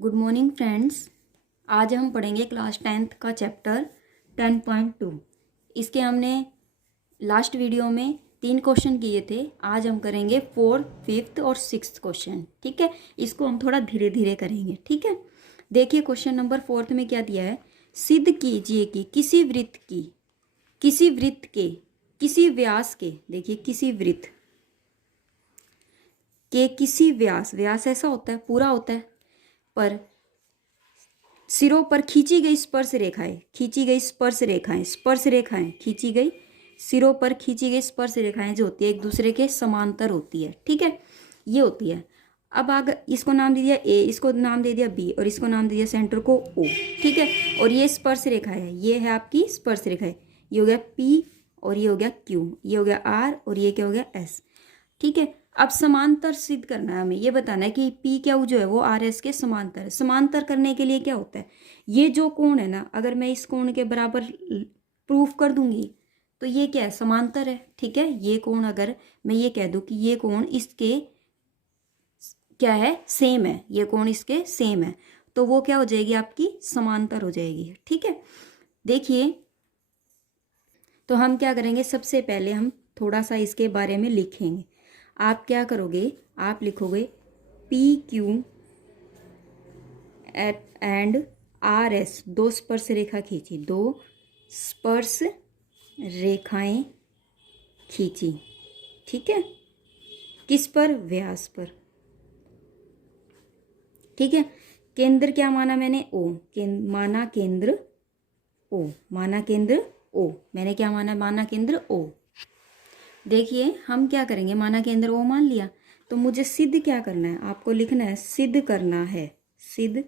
Good morning friends. आज हम पढ़ेंगे क्लास 10th का चैप्टर 10.2। इसके हमने लास्ट वीडियो में 3 क्वेश्चन किए थे। आज हम करेंगे 4th, 5th और 6th क्वेश्चन। ठीक है, इसको हम थोड़ा धीरे धीरे करेंगे। ठीक है, देखिए क्वेश्चन नंबर 4th में क्या दिया है। सिद्ध कीजिए कि किसी वृत्त के किसी व्यास के, देखिए किसी वृत्त के किसी व्यास ऐसा होता है, पूरा होता है, पर सिरों पर खींची गई स्पर्श रेखाएं खींची गई सिरों पर खींची गई स्पर्श रेखाएं जो होती है एक दूसरे के समांतर होती है। ठीक है, ये होती है। अब अगर इसको नाम दे दिया ए, इसको नाम दे दिया बी और इसको नाम दे दिया सेंटर को ओ। ठीक है, और ये स्पर्श रेखा है, ये है आपकी स्पर्श रेखा है। ये हो गया पी और ये हो गया क्यू, ये हो गया आर और ये क्या हो गया एस। ठीक है, अब समांतर सिद्ध करना है हमें, ये बताना है कि पी क्यू जो है वो आर एस के समांतर है। समांतर करने के लिए क्या होता है, ये जो कोण है ना, अगर मैं इस कोण के बराबर प्रूफ कर दूंगी तो ये क्या है, समांतर है। ठीक है, ये कोण अगर मैं ये कह दूं कि ये कोण इसके क्या है, सेम है, ये कोण इसके सेम है, तो वो क्या हो जाएगी, आपकी समांतर हो जाएगी। ठीक है, देखिए तो हम क्या करेंगे, सबसे पहले हम थोड़ा सा इसके बारे में लिखेंगे। आप क्या करोगे, आप लिखोगे P Q and R S, दो स्पर्श रेखा खींची, दो स्पर्श रेखाएं खींची। ठीक है, किस पर, व्यास पर। ठीक है, केंद्र क्या माना मैंने, ओ, माना केंद्र ओ, मैंने क्या माना केंद्र ओ। देखिए हम क्या करेंगे, माना केंद्र ओ मान लिया, तो मुझे सिद्ध क्या करना है, आपको लिखना है सिद्ध करना है। सिद्ध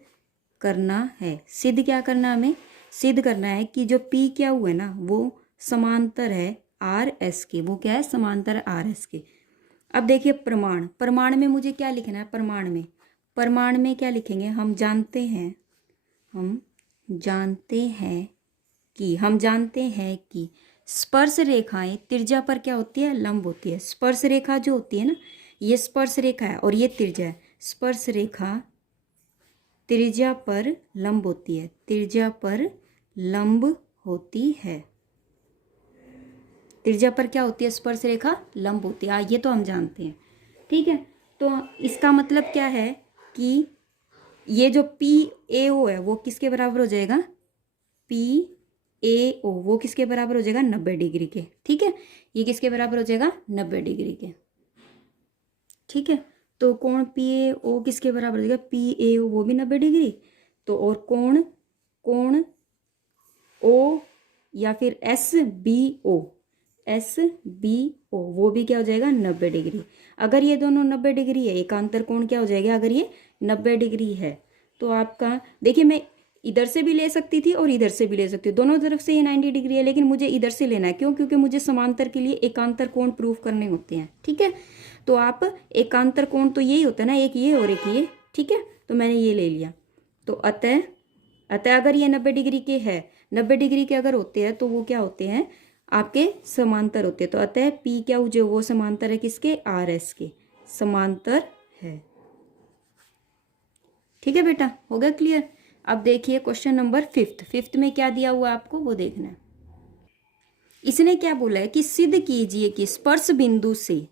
क्या करना है हमें, सिद्ध करना है कि जो पी क्या हुआ है ना वो समांतर है आर एस के। वो क्या है, समांतर आर एस के। अब देखिए प्रमाण में मुझे क्या लिखना है, प्रमाण में क्या लिखेंगे, हम जानते हैं कि स्पर्श रेखाएं त्रिज्या पर क्या होती है, लंब होती है। स्पर्श रेखा जो होती है ना, ये स्पर्श रेखा है और ये त्रिज्या है। स्पर्श रेखा त्रिज्या पर लंब होती है, त्रिज्या पर क्या होती है, स्पर्श रेखा लंब होती है। ये तो हम जानते हैं। ठीक है, तो इसका मतलब क्या है कि ये जो पी ए ओ है वो किसके बराबर हो जाएगा, पी ए ओ वो किसके बराबर हो जाएगा, 90 डिग्री के। ठीक है, ये किसके बराबर हो जाएगा, 90 डिग्री के। ठीक है, तो कोण पी ए ओ किसके बराबर हो जाएगा, पी ए ओ वो भी 90 डिग्री। तो और कोण ओ या फिर एस बी ओ वो भी क्या हो जाएगा, 90 डिग्री। अगर ये दोनों 90 डिग्री है, एकांतर कोण क्या हो जाएगा, अगर ये 90 डिग्री है तो आपका, देखिए मैं इधर से भी ले सकती थी और इधर से भी ले सकती हूँ, दोनों तरफ से ये 90 डिग्री है, लेकिन मुझे इधर से लेना है। क्यों, क्योंकि मुझे समांतर के लिए एकांतर कोण प्रूफ करने होते हैं। ठीक है, तो आप एकांतर कोण तो यही होता है ना, एक ये और एक ये। ठीक है, तो मैंने ये ले लिया। तो अतः अगर ये 90 डिग्री के है, 90 डिग्री के अगर होते हैं तो वो क्या होते हैं, आपके समांतर होते हैं। तो अतः पी क्या जो वो समांतर है किसके, आर एस के समांतर है। ठीक है बेटा, हो गया क्लियर। अब देखिए क्वेश्चन नंबर 5th में क्या दिया हुआ है आपको, वो देखना है। इसने क्या बोला है कि सिद्ध कीजिए कि स्पर्श बिंदु से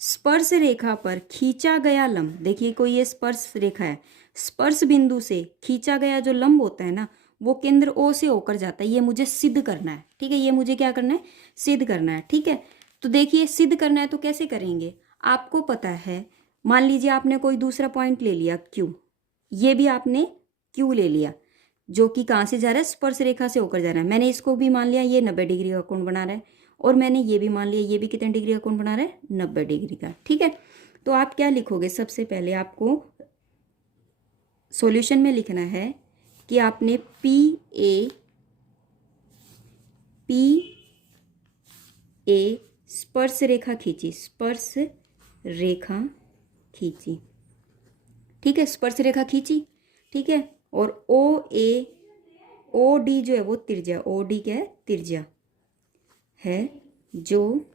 स्पर्श रेखा पर खींचा गया लंब, देखिए कोई ये स्पर्श रेखा है, स्पर्श बिंदु से खींचा गया जो लंब होता है ना वो केंद्र ओ से होकर जाता है। ये मुझे सिद्ध करना है। ठीक है, ये मुझे क्या करना है, सिद्ध करना है। ठीक है, तो देखिए सिद्ध करना है तो कैसे करेंगे, आपको पता है, मान लीजिए आपने कोई दूसरा पॉइंट ले लिया क्यू, ये भी आपने क्यू ले लिया जो कि कहाँ से जा रहा है, स्पर्श रेखा से होकर जा रहा है। मैंने इसको भी मान लिया ये 90 डिग्री का कोण बना रहा है, और मैंने ये भी मान लिया ये भी कितने डिग्री का कोण बना रहा है, 90 डिग्री का। ठीक है, तो आप क्या लिखोगे, सबसे पहले आपको सॉल्यूशन में लिखना है कि आपने पी ए स्पर्श रेखा खींची। ठीक है, स्पर्श रेखा खींची। ठीक है, और ओ डी जो है वो त्रिज्या, ओ डी क्या है, त्रिज्या है जो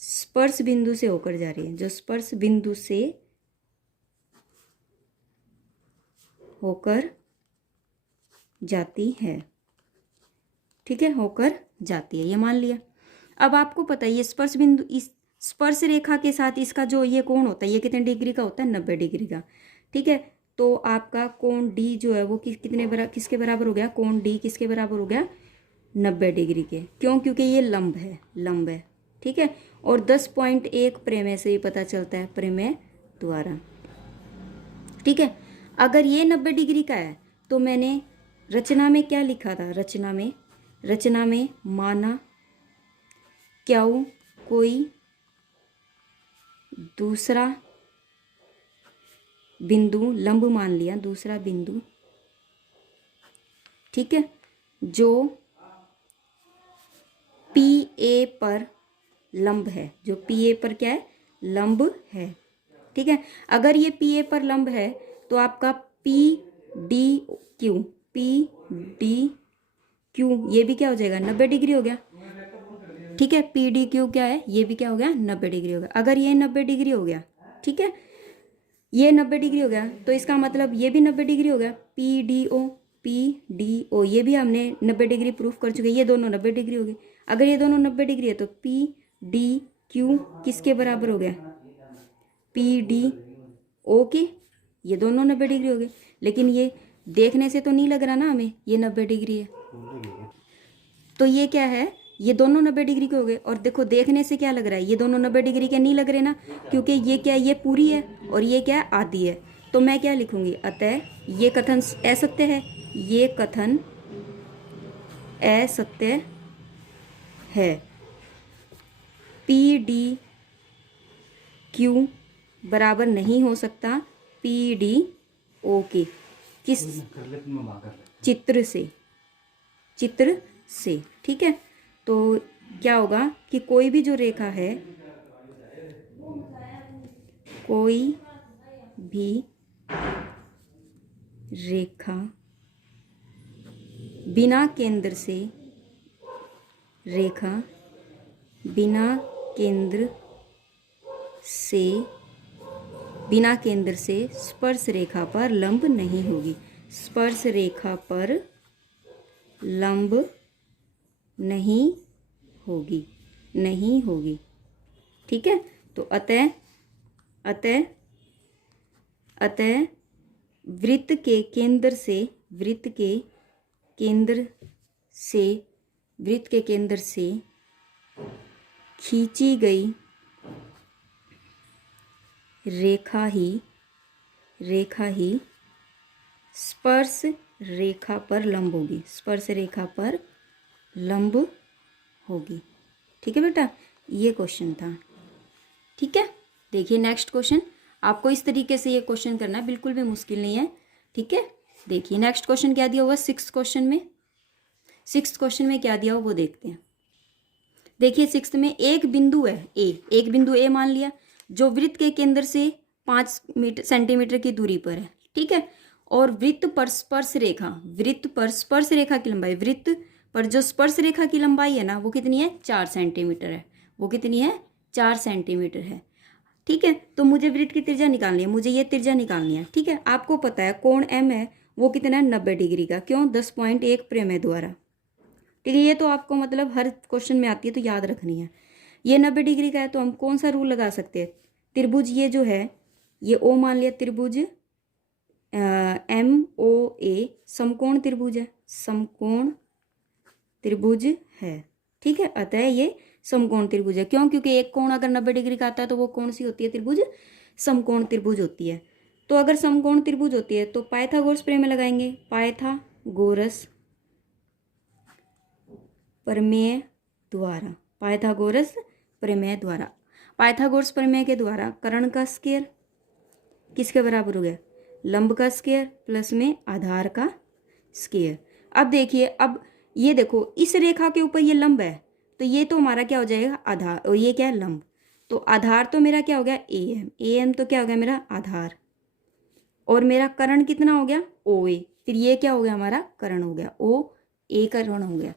स्पर्श बिंदु से होकर जा रही है, जो स्पर्श बिंदु से होकर जाती है, ठीक है, होकर जाती है, ये मान लिया। अब आपको पता है ये स्पर्श बिंदु, इस स्पर्श रेखा के साथ इसका जो ये कोण होता है ये कितने डिग्री का होता है, 90 डिग्री का, ठीक है। तो आपका कोण डी जो है वो किसके बराबर हो गया, कोण डी किसके बराबर हो गया, 90 डिग्री के। क्यों, क्योंकि ये लंब है, ठीक है। और 10.1 प्रमेय से ही पता चलता है, प्रमेय द्वारा, ठीक है। अगर ये 90 डिग्री का है तो मैंने रचना में क्या लिखा था, रचना में माना क्यों कोई दूसरा बिंदु लंब मान लिया, दूसरा बिंदु, ठीक है, जो पी ए पर लंब है, जो पी ए पर क्या है, लंब है, ठीक है। अगर ये पी ए पर लंब है तो आपका पी डी क्यू ये भी क्या हो जाएगा, 90 डिग्री हो गया, ठीक है। पी डी क्यू क्या है, ये भी क्या हो गया, 90 डिग्री हो गया। अगर ये 90 डिग्री हो गया, ठीक है, ये 90 डिग्री हो गया तो इसका मतलब ये भी 90 डिग्री हो गया, पी डी ओ ये भी हमने 90 डिग्री प्रूफ कर चुके हैं, ये दोनों 90 डिग्री हो गए। अगर ये दोनों 90 डिग्री है तो पी डी क्यू किसके बराबर हो गया, पी डी ओ के, ये दोनों 90 डिग्री हो गए। लेकिन ये देखने से तो नहीं लग रहा ना हमें ये 90 डिग्री है, तो ये क्या है, ये दोनों 90 डिग्री के हो गए। और देखो देखने से क्या लग रहा है, ये दोनों 90 डिग्री के नहीं लग रहे ना, क्योंकि ये क्या है, ये पूरी है और ये क्या है, आधी है। तो मैं क्या लिखूंगी, अतः ये कथन असत्य है, ये कथन असत्य है। पी डी क्यू बराबर नहीं हो सकता पी डी ओ के, किस चित्र से, ठीक है। तो क्या होगा कि कोई भी जो रेखा है, कोई भी रेखा बिना केंद्र से, रेखा बिना केंद्र से स्पर्श रेखा पर लंब नहीं होगी, स्पर्श रेखा पर लंब नहीं होगी, ठीक है। तो अतः वृत्त के केंद्र से खींची गई रेखा ही स्पर्श रेखा पर लंब होगी, स्पर्श रेखा पर लंब होगी, ठीक है बेटा। ये क्वेश्चन था, ठीक है। देखिए नेक्स्ट क्वेश्चन, आपको इस तरीके से ये क्वेश्चन करना बिल्कुल भी मुश्किल नहीं है, ठीक है। देखिए नेक्स्ट क्वेश्चन क्या दिया हुआ, सिक्स्थ क्वेश्चन में क्या दिया हुआ वो देखते हैं। देखिए सिक्स्थ में एक बिंदु है एक बिंदु ए मान लिया, जो वृत्त के केंद्र से 5 सेंटीमीटर की दूरी पर है, ठीक है। और वृत्त पर स्पर्श रेखा की लंबाई, वृत्त पर जो स्पर्श रेखा की लंबाई है ना वो कितनी है, 4 सेंटीमीटर है, वो कितनी है, 4 सेंटीमीटर है, ठीक है। तो मुझे वृत्त की त्रिज्या निकालनी है, मुझे ये त्रिज्या निकालनी है, ठीक है। आपको पता है कोण एम है वो कितना है, 90 डिग्री का, क्यों, 10.1 प्रमेय द्वारा, ठीक है। ये तो आपको मतलब हर क्वेश्चन में आती है तो याद रखनी है। ये 90 डिग्री का है तो हम कौन सा रूल लगा सकते हैं, त्रिभुज ये जो है ये ओ मान लिया, त्रिभुज एम ओ ए समकोण त्रिभुज है, ठीक है। अतः ये समकोण त्रिभुज है, क्यों, क्योंकि एक कोण अगर 90 डिग्री का आता है तो वो कौन सी होती है, त्रिभुज, समकोण त्रिभुज होती है। तो अगर समकोण त्रिभुज होती है तो पाइथागोरस प्रमेय लगाएंगे, पाइथागोरस प्रमेय द्वारा पाइथागोरस प्रमेय के द्वारा कर्ण का स्क्वायर किसके बराबर हो गया, लंब का स्क्वायर प्लस में आधार का स्क्वायर। अब देखिए, अब ये देखो इस रेखा के ऊपर ये लंब है तो ये तो हमारा क्या हो जाएगा, आधार, और ये क्या है, लंब। तो आधार तो मेरा क्या हो गया, ए एम तो क्या हो गया मेरा आधार, और मेरा कर्ण कितना हो गया, ओ ए, फिर ये क्या हो गया हमारा कर्ण हो गया, ओ ए कर्ण हो गया।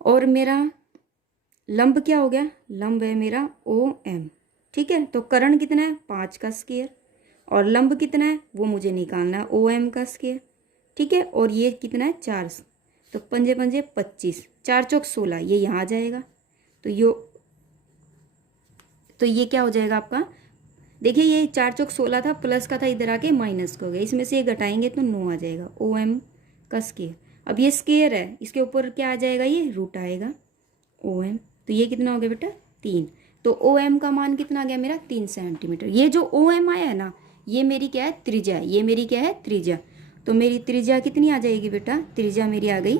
और मेरा लंब क्या हो गया, लंब है मेरा ओ एम, ठीक है। तो कर्ण कितना है 5 का स्क्वायर, और लंब कितना है वो मुझे निकालना है ओ एम का स्क्वायर, ठीक है। और ये कितना है 4, तो पंजे पंजे 25, 4 चौक 16, ये यहाँ आ जाएगा। तो ये क्या हो जाएगा आपका, देखिए ये 4 चौक 16 था, प्लस का था, इधर आके माइनस का हो गया, इसमें से ये घटाएंगे तो 9 आ जाएगा ओ एम का स्क्वायर। अब ये स्क्वायर है, इसके ऊपर क्या आ जाएगा, ये रूट आएगा ओ एम। तो ये कितना हो गया बेटा 3। तो ओ एम का मान कितना आ गया मेरा 3 सेंटीमीटर। ये जो ओ एम आया है ना, ये मेरी क्या है त्रिज्या, ये मेरी क्या है त्रिज्या। तो मेरी त्रिज्या कितनी आ जाएगी बेटा, त्रिज्या मेरी आ गई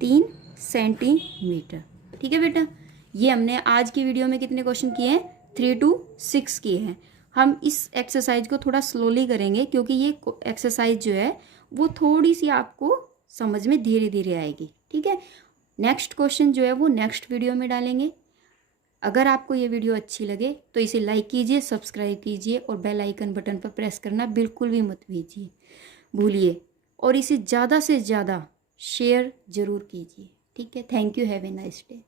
3 सेंटीमीटर, ठीक है बेटा। ये हमने आज की वीडियो में कितने क्वेश्चन किए हैं, 3 to 6 किए हैं। हम इस एक्सरसाइज को थोड़ा स्लोली करेंगे, क्योंकि ये एक्सरसाइज जो है वो थोड़ी सी आपको समझ में धीरे धीरे आएगी, ठीक है। नेक्स्ट क्वेश्चन जो है वो नेक्स्ट वीडियो में डालेंगे। अगर आपको ये वीडियो अच्छी लगे तो इसे लाइक कीजिए, सब्सक्राइब कीजिए, और बेल आइकन बटन पर प्रेस करना बिल्कुल भी मत भूलिए, और इसे ज़्यादा से ज़्यादा शेयर ज़रूर कीजिए, ठीक है। Thank you, have a nice day.